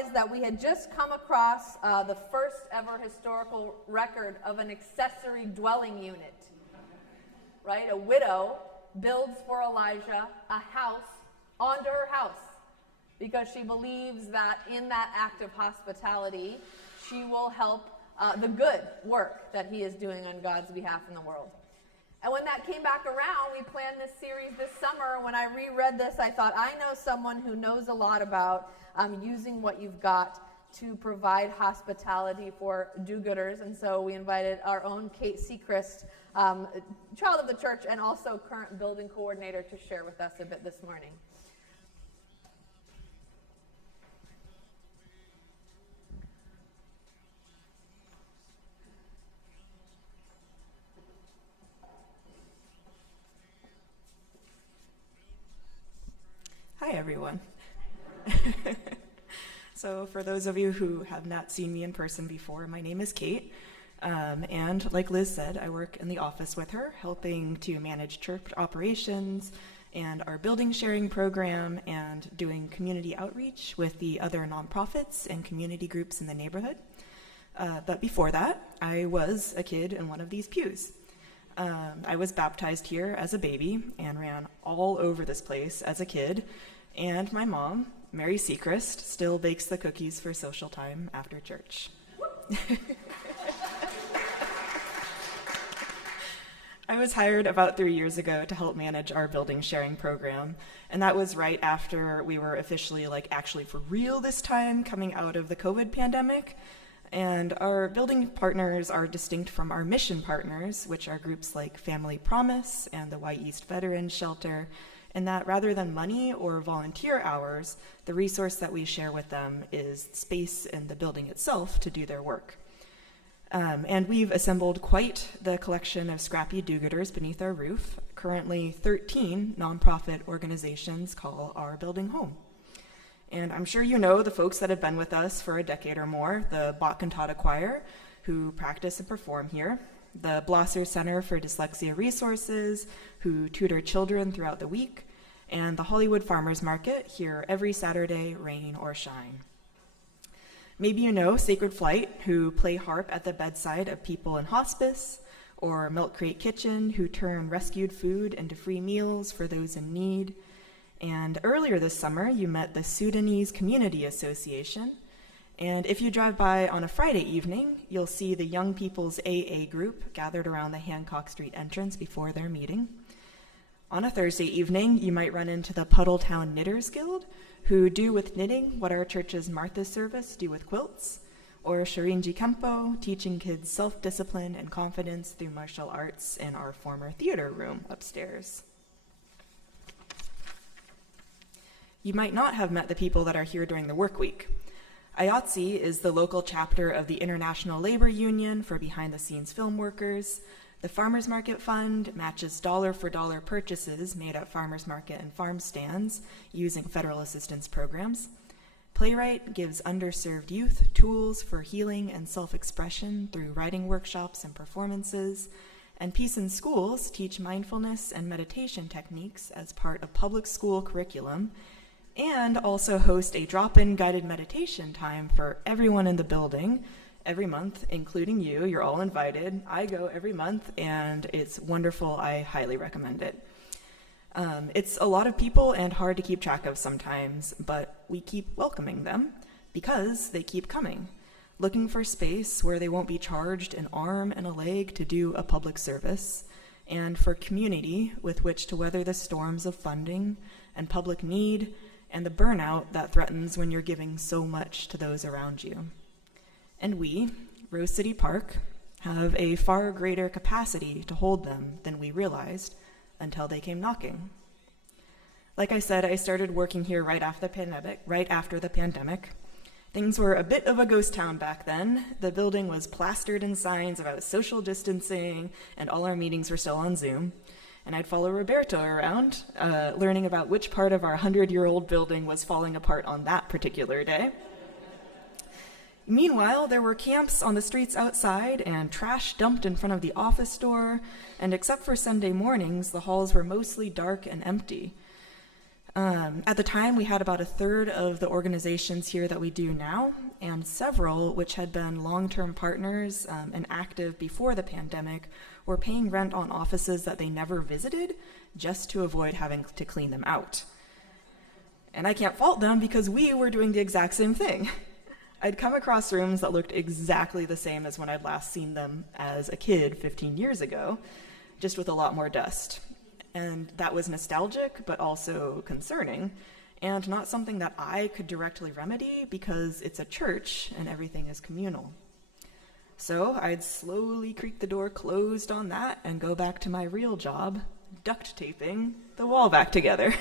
realized that we had just come across the first ever historical record of an accessory dwelling unit, right? A widow builds for Elijah a house onto her house because she believes that in that act of hospitality, she will help the good work that he is doing on God's behalf in the world. And when that came back around, we planned this series this summer. When I reread this, I thought, I know someone who knows a lot about using what you've got to provide hospitality for do-gooders. And so we invited our own Kate Seacrest, child of the church and also current building coordinator, to share with us a bit this morning. Hi, everyone. So for those of you who have not seen me in person before, my name is Kate, and like Liz said, I work in the office with her, helping to manage church operations and our building sharing program and doing community outreach with the other nonprofits and community groups in the neighborhood. But before that, I was a kid in one of these pews. I was baptized here as a baby and ran all over this place as a kid, and my mom, Mary Seacrest, still bakes the cookies for social time after church. I was hired about 3 years ago to help manage our building sharing program, and that was right after we were officially, actually for real this time, coming out of the COVID pandemic. And our building partners are distinct from our mission partners, which are groups like Family Promise and the Y East Veterans Shelter, and that rather than money or volunteer hours, the resource that we share with them is space in the building itself to do their work. And we've assembled quite the collection of scrappy do-gooders beneath our roof. Currently, 13 nonprofit organizations call our building home. And I'm sure you know the folks that have been with us for a decade or more, the Bach Cantata Choir, who practice and perform here, the Blosser Center for Dyslexia Resources, who tutor children throughout the week, and the Hollywood Farmers Market, here every Saturday, rain or shine. Maybe you know Sacred Flight, who play harp at the bedside of people in hospice, or Milk Crate Kitchen, who turn rescued food into free meals for those in need. And earlier this summer, you met the Sudanese Community Association. And if you drive by on a Friday evening, you'll see the Young People's AA group gathered around the Hancock Street entrance before their meeting. On a Thursday evening, you might run into the Puddletown Knitters Guild, who do with knitting what our church's Martha service do with quilts, or Shirinji Kempo, teaching kids self-discipline and confidence through martial arts in our former theater room upstairs. You might not have met the people that are here during the work week. IATSE is the local chapter of the International Labor Union for behind-the-scenes film workers. The Farmers Market Fund matches dollar-for-dollar purchases made at farmers market and farm stands using federal assistance programs. Playwright gives underserved youth tools for healing and self-expression through writing workshops and performances. And Peace in Schools teach mindfulness and meditation techniques as part of public school curriculum, and also host a drop-in guided meditation time for everyone in the building every month, including you. You're all invited. I go every month, and it's wonderful. I highly recommend it. It's a lot of people and hard to keep track of sometimes, but we keep welcoming them because they keep coming, looking for space where they won't be charged an arm and a leg to do a public service, and for community with which to weather the storms of funding and public need and the burnout that threatens when you're giving so much to those around you. And we, Rose City Park, have a far greater capacity to hold them than we realized until they came knocking. Like I said, I started working here right after the pandemic. Things were a bit of a ghost town back then. The building was plastered in signs about social distancing, and all our meetings were still on Zoom. And I'd follow Roberto around, learning about which part of our 100-year-old building was falling apart on that particular day. Meanwhile, there were camps on the streets outside and trash dumped in front of the office door, and except for Sunday mornings, the halls were mostly dark and empty. At the time, we had about a third of the organizations here that we do now, and several, which had been long-term partners and active before the pandemic, were paying rent on offices that they never visited just to avoid having to clean them out. And I can't fault them because we were doing the exact same thing. I'd come across rooms that looked exactly the same as when I'd last seen them as a kid 15 years ago, just with a lot more dust. And that was nostalgic, but also concerning, and not something that I could directly remedy because it's a church and everything is communal. So I'd slowly creak the door closed on that and go back to my real job, duct taping the wall back together.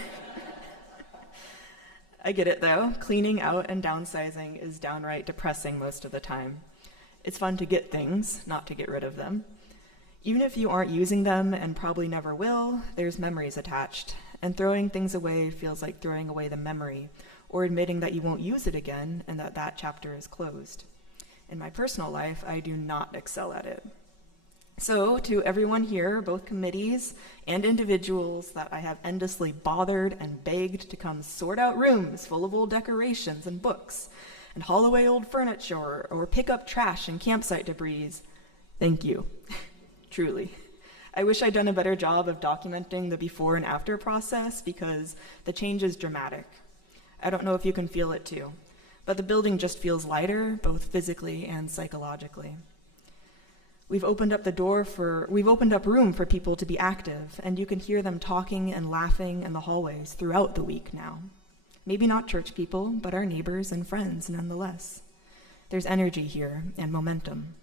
I get it though, cleaning out and downsizing is downright depressing most of the time. It's fun to get things, not to get rid of them. Even if you aren't using them and probably never will, there's memories attached, and throwing things away feels like throwing away the memory, or admitting that you won't use it again and that that chapter is closed. In my personal life, I do not excel at it. So, to everyone here, both committees and individuals that I have endlessly bothered and begged to come sort out rooms full of old decorations and books, and haul away old furniture, or pick up trash and campsite debris, thank you. Truly. I wish I'd done a better job of documenting the before and after process because the change is dramatic. I don't know if you can feel it too, but the building just feels lighter, both physically and psychologically. We've opened up room for people to be active, and you can hear them talking and laughing in the hallways throughout the week now. Maybe not church people, but our neighbors and friends nonetheless. There's energy here and momentum.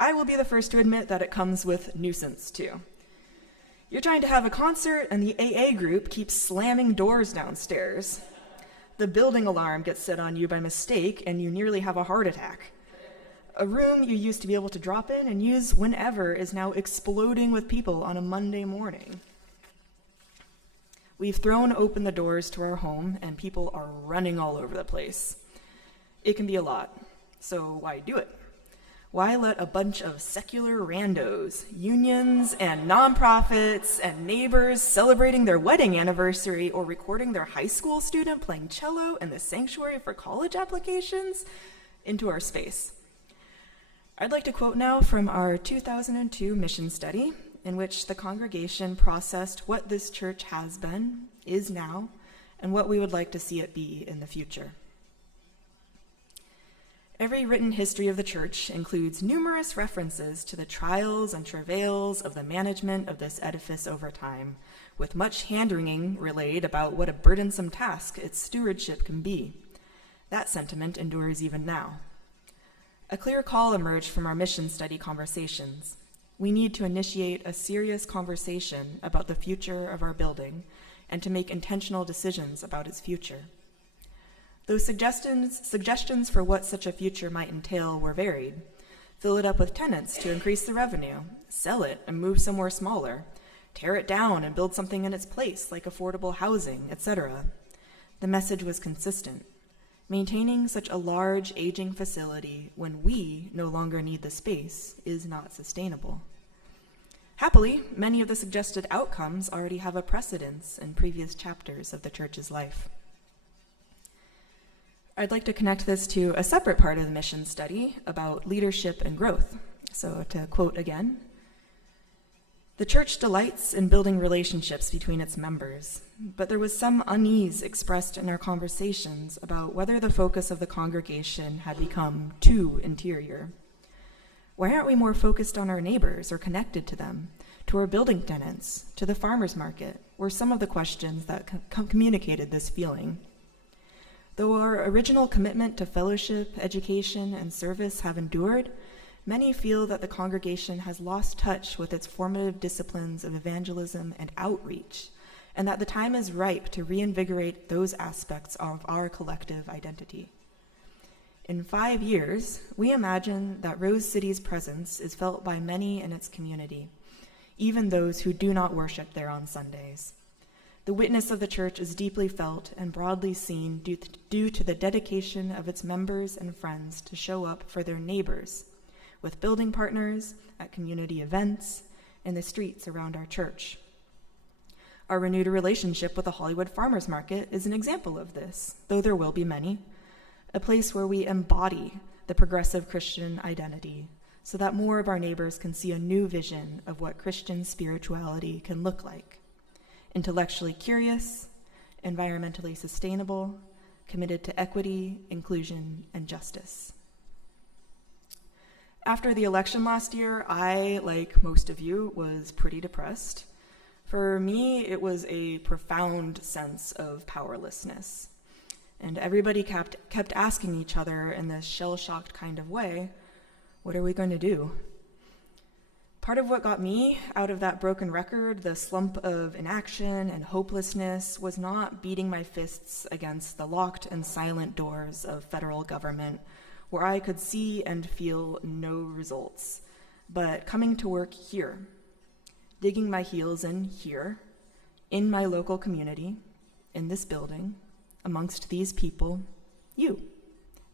I will be the first to admit that it comes with nuisance, too. You're trying to have a concert, and the AA group keeps slamming doors downstairs. The building alarm gets set on you by mistake, and you nearly have a heart attack. A room you used to be able to drop in and use whenever is now exploding with people on a Monday morning. We've thrown open the doors to our home, and people are running all over the place. It can be a lot, so why do it? Why let a bunch of secular randos, unions and nonprofits and neighbors celebrating their wedding anniversary or recording their high school student playing cello in the sanctuary for college applications into our space? I'd like to quote now from our 2002 mission study, in which the congregation processed what this church has been, is now, and what we would like to see it be in the future. Every written history of the church includes numerous references to the trials and travails of the management of this edifice over time, with much hand-wringing relayed about what a burdensome task its stewardship can be. That sentiment endures even now. A clear call emerged from our mission study conversations. We need to initiate a serious conversation about the future of our building and to make intentional decisions about its future. Those suggestions for what such a future might entail were varied. Fill it up with tenants to increase the revenue, sell it and move somewhere smaller, tear it down and build something in its place like affordable housing, etc. The message was consistent. Maintaining such a large, aging facility when we no longer need the space is not sustainable. Happily, many of the suggested outcomes already have a precedence in previous chapters of the church's life. I'd like to connect this to a separate part of the mission study about leadership and growth. So to quote again, "The church delights in building relationships between its members, but there was some unease expressed in our conversations about whether the focus of the congregation had become too interior. Why aren't we more focused on our neighbors or connected to them, to our building tenants, to the farmers market, were some of the questions that communicated this feeling. Though our original commitment to fellowship, education, and service have endured, many feel that the congregation has lost touch with its formative disciplines of evangelism and outreach, and that the time is ripe to reinvigorate those aspects of our collective identity. In 5 years, we imagine that Rose City's presence is felt by many in its community, even those who do not worship there on Sundays. The witness of the church is deeply felt and broadly seen due to the dedication of its members and friends to show up for their neighbors, with building partners, at community events, in the streets around our church. Our renewed relationship with the Hollywood Farmers Market is an example of this, though there will be many. A place where we embody the progressive Christian identity so that more of our neighbors can see a new vision of what Christian spirituality can look like. Intellectually curious, environmentally sustainable, committed to equity, inclusion, and justice. After the election last year, I, like most of you, was pretty depressed. For me, it was a profound sense of powerlessness. And everybody kept asking each other in this shell-shocked kind of way, what are we going to do? Part of what got me out of that broken record, the slump of inaction and hopelessness, was not beating my fists against the locked and silent doors of federal government where I could see and feel no results, but coming to work here, digging my heels in here, in my local community, in this building, amongst these people, you,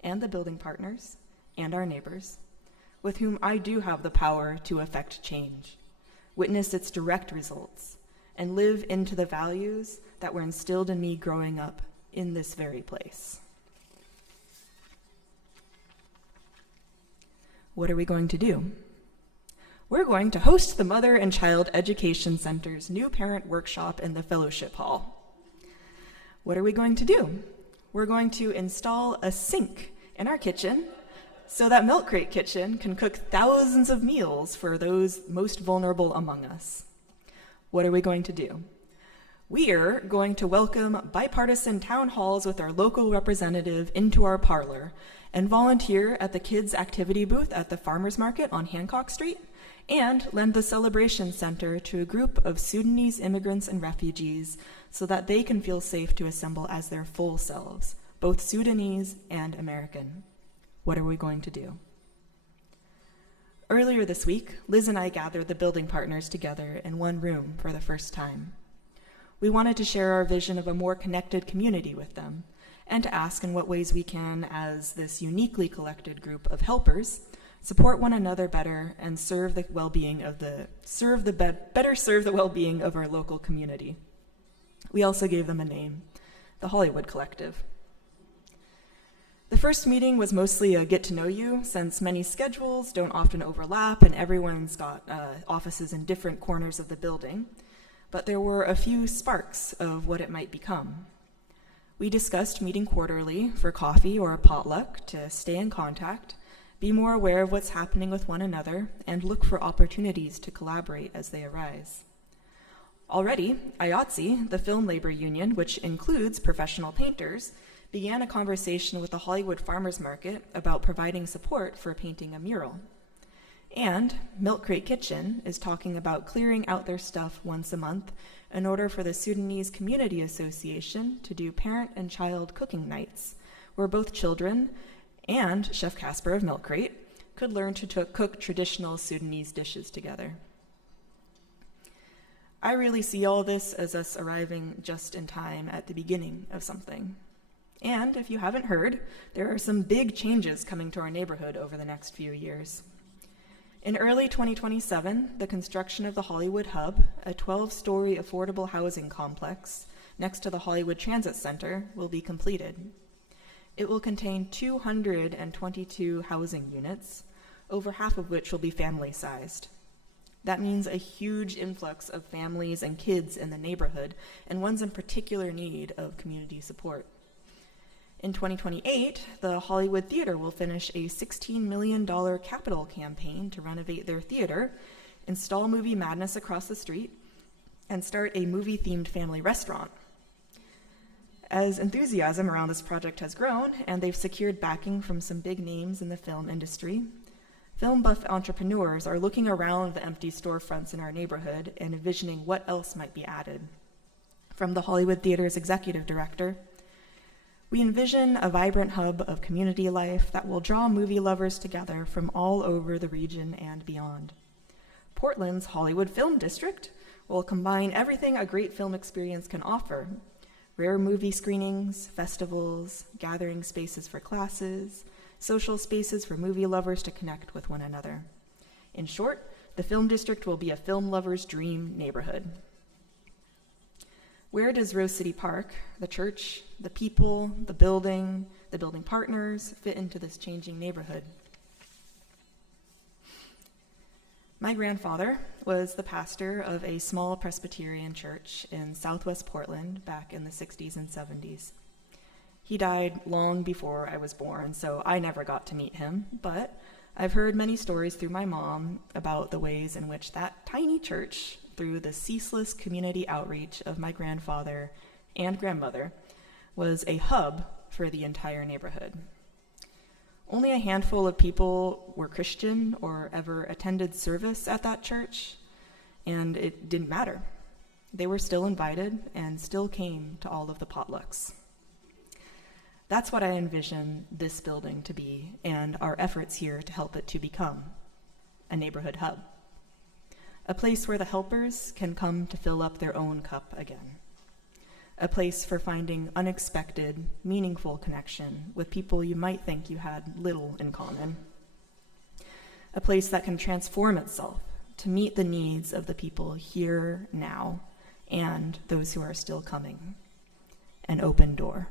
and the building partners, and our neighbors, with whom I do have the power to affect change, witness its direct results, and live into the values that were instilled in me growing up in this very place. What are we going to do? We're going to host the Mother and Child Education Center's new parent workshop in the Fellowship Hall. What are we going to do? We're going to install a sink in our kitchen so that Milk Crate Kitchen can cook thousands of meals for those most vulnerable among us. What are we going to do? We're going to welcome bipartisan town halls with our local representative into our parlor and volunteer at the kids' activity booth at the Farmers Market on Hancock Street, and lend the Celebration Center to a group of Sudanese immigrants and refugees so that they can feel safe to assemble as their full selves, both Sudanese and American. What are we going to do? Earlier this week, Liz and I gathered the building partners together in one room for the first time. We wanted to share our vision of a more connected community with them, and to ask in what ways we can, as this uniquely collected group of helpers, support one another better and serve the well-being of our local community. We also gave them a name, the Hollywood Collective. The first meeting was mostly a get to know you, since many schedules don't often overlap and everyone's got offices in different corners of the building, but there were a few sparks of what it might become. We discussed meeting quarterly for coffee or a potluck to stay in contact, be more aware of what's happening with one another, and look for opportunities to collaborate as they arise. Already, IATSE, the film labor union, which includes professional painters, began a conversation with the Hollywood Farmers Market about providing support for painting a mural. And Milk Crate Kitchen is talking about clearing out their stuff once a month in order for the Sudanese Community Association to do parent and child cooking nights, where both children and Chef Casper of Milk Crate could learn to cook traditional Sudanese dishes together. I really see all this as us arriving just in time at the beginning of something. And if you haven't heard, there are some big changes coming to our neighborhood over the next few years. In early 2027, the construction of the Hollywood Hub, a 12-story affordable housing complex next to the Hollywood Transit Center, will be completed. It will contain 222 housing units, over half of which will be family-sized. That means a huge influx of families and kids in the neighborhood, and ones in particular need of community support. In 2028, the Hollywood Theater will finish a $16 million capital campaign to renovate their theater, install Movie Madness across the street, and start a movie-themed family restaurant. As enthusiasm around this project has grown, and they've secured backing from some big names in the film industry, film buff entrepreneurs are looking around the empty storefronts in our neighborhood and envisioning what else might be added. From the Hollywood Theater's executive director, we envision a vibrant hub of community life that will draw movie lovers together from all over the region and beyond. Portland's Hollywood Film District will combine everything a great film experience can offer: rare movie screenings, festivals, gathering spaces for classes, social spaces for movie lovers to connect with one another. In short, the Film District will be a film lover's dream neighborhood. Where does Rose City Park, the church, the people, the building partners fit into this changing neighborhood? My grandfather was the pastor of a small Presbyterian church in Southwest Portland back in the 60s and 70s. He died long before I was born, so I never got to meet him, but I've heard many stories through my mom about the ways in which that tiny church, through the ceaseless community outreach of my grandfather and grandmother, was a hub for the entire neighborhood. Only a handful of people were Christian or ever attended service at that church, and it didn't matter. They were still invited and still came to all of the potlucks. That's what I envision this building to be, and our efforts here to help it to become a neighborhood hub. A place where the helpers can come to fill up their own cup again. A place for finding unexpected, meaningful connection with people you might think you had little in common. A place that can transform itself to meet the needs of the people here now and those who are still coming. An open door.